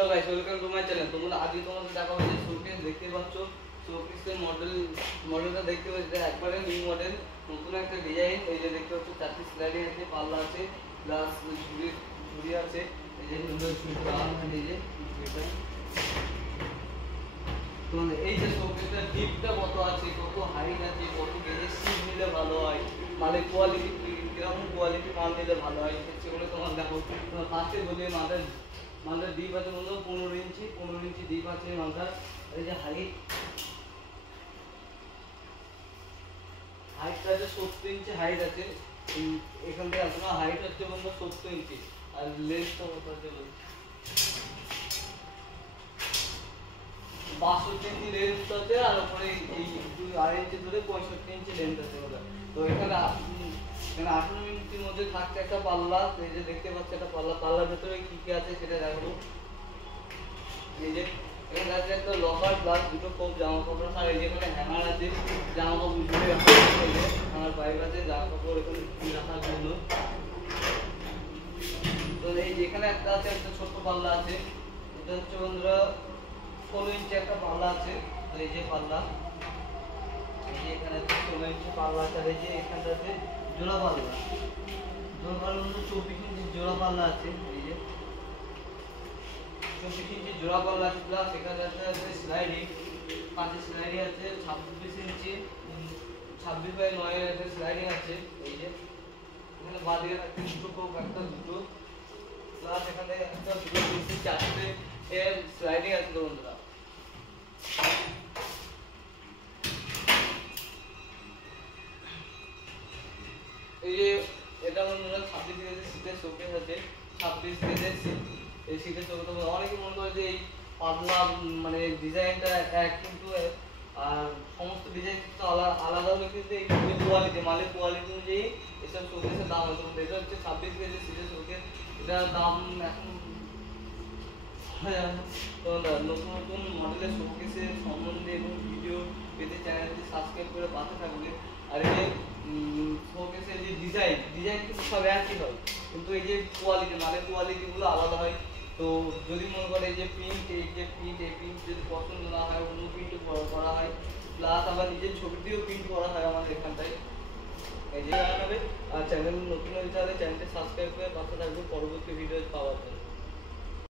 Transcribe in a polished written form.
Hello guys welcome to my channel. তোমরা আজকে তোমাদের দেখা হচ্ছে শোকেস দেখতে পাচ্ছ। শোকেসের মডেলটা দেখতে পাচ্ছ একবারে নিউ মডেল, নতুন একটা ডিজাইন। এই যে দেখতে পাচ্ছ চারটি স্লাইডিং আছে, পাল্লা আছে, প্লাস ঝুড়ি আছে। এই যে সুন্দর সুন্দর এই যে এটা তোমাদের এই যে শোকেসের ডিপটা কত আছে, কত হাইট আছে, কত গেজের সিট নিলে ভালো হয়, মালের কোয়ালিটি কিরকম কোয়ালিটি মাল নিলে ভালো হয় সেগুলো তোমার দেখো। তোমার ফার্স্টে বলি মালটার ডিপ আছে বলতো 15 ইঞ্চি ডিপ আছে মালটার। এই যে হাইটটা আছে 70 ইঞ্চি হাইট আছে। এখান থেকে আসলে হাইট হচ্ছে বলতো 70 ইঞ্চি, আর লেন্থটা কত আছে বলতো 62 ইঞ্চি লেন্থ আছে, আর উপরে এই 2.5 ইঞ্চি ধরে 65 ইঞ্চি লেন্থ আছে বলে। তো এখানে 18 ইঞ্চির মধ্যে থাকছে একটা পাল্লা। এই যে দেখতে পাচ্ছ একটা পাল্লার ভেতরে কি কি আছে সেটা দেখো। এই যে এখানে আছে একটা লকার প্লাস দুটো কোপ জামা কাপড়, আর এই যে এখানে হ্যাঙ্গার আছে জামা কাপড় ঝুলে রাখার জন্য। এই যে আমার পাইপ আছে জামা কাপড় এখানে রাখার জন্য। তো এই যে এখানে একটা আছে একটা ছোট্ট পাল্লা আছে, এটা হচ্ছে বন্ধুরা 16 ইঞ্চি একটা পাল্লা আছে। এই যে পাল্লা, এই যে এখানে 16 ইঞ্চি পাল্লা আছে। এই যে এখানটা আছে জোড়া পাল্লার মধ্যে 24 ইঞ্চি জোড়া পাল্লা আছে। এই যে 24 ইঞ্চি জোড়া পাল্লা আছে, প্লাস এখানে আছে স্লাইডিং 5 স্লাইডিং আছে, 26 ইঞ্চি 26/9 এর একটা স্লাইডিং আছে। এই যে এখানে বাদিকে একটা দুটো কোপ একটা দুটো, প্লাস এখানে একটা দুটো ইঞ্চি 4টে এর স্লাইডিং আছে বন্ধুরা। এই যে এটা বন্ধুরা 26 গেজের সিটের শোকেস আছে, 26 গেজের সিট। এই সিটের শোকেস অনেকে মনে করে যে এই পাতলা মানে ডিজাইনটা এক, কিন্তু আর সমস্ত ডিজাইন কিন্তু আলাদা হলে কিন্তু এই কোয়ালিটি মালের কোয়ালিটি অনুযায়ী এসব শোকেসের দাম হয়। তো এটা হচ্ছে 26 গেজের সিটের শোকেস, এটার দাম এখন নতুন নতুন মডেলের শোকেসের সম্বন্ধে এবং ভিডিও পেতে চ্যানেলটি সাবস্ক্রাইব করে পাশে থাকবে। আর এই যে শোকেসের যে ডিজাইন কিন্তু সব একই হয়, কিন্তু এই যে কোয়ালিটি মালের কোয়ালিটিগুলো আলাদা হয়। তো যদি মনে করে এই যে প্রিন্ট যদি পছন্দ না হয় অন্য প্রিন্ট করা হয়, প্লাস আবার নিজের ছবি দিয়েও প্রিন্ট করা হয় আমাদের এখানটায়। এই যে জানাবে। আর চ্যানেল নতুন হয়ে তাহলে চ্যানেলটি সাবস্ক্রাইব করে পাশে থাকবে পরবর্তী ভিডিও পাওয়ার জন্য।